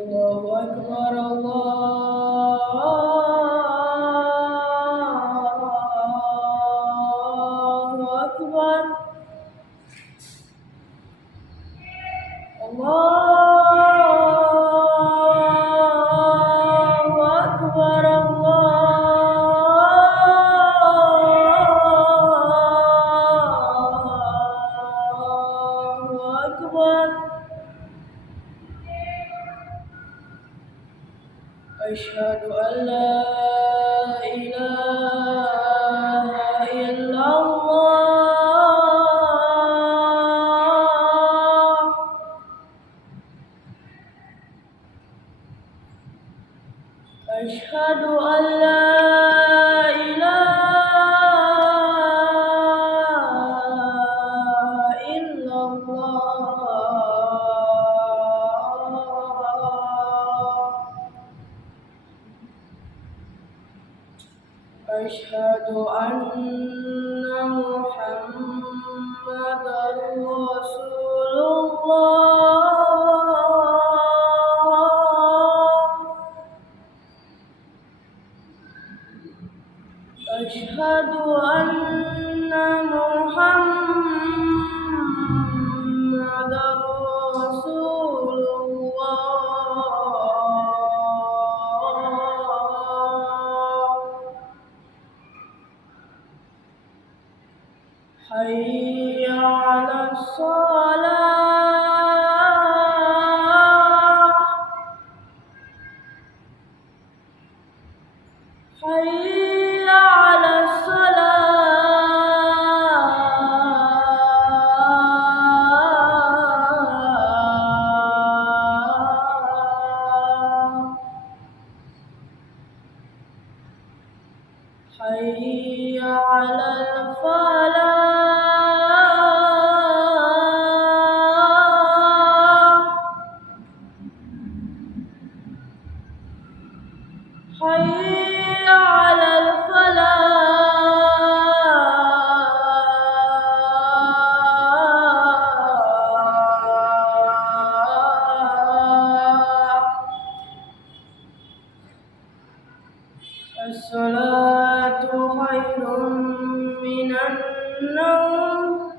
الله أكبر الله أكبر الله أكبر الله أكبر أشهد أن لا إله إلا الله أشهد أن لا إله إلا الله أشهد أن محمدًا رسول الله أشهد أن محمدًا رسول الله حي على الصلاة حي على الصلاة حي على الفلاح حي على الفلاح الصلاة خير من النوم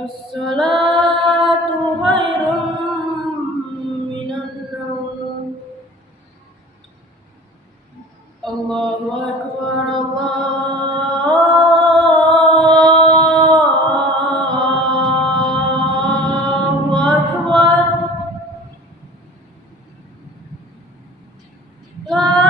الصلاة خير من النوم الله أكبر الله أكبر لا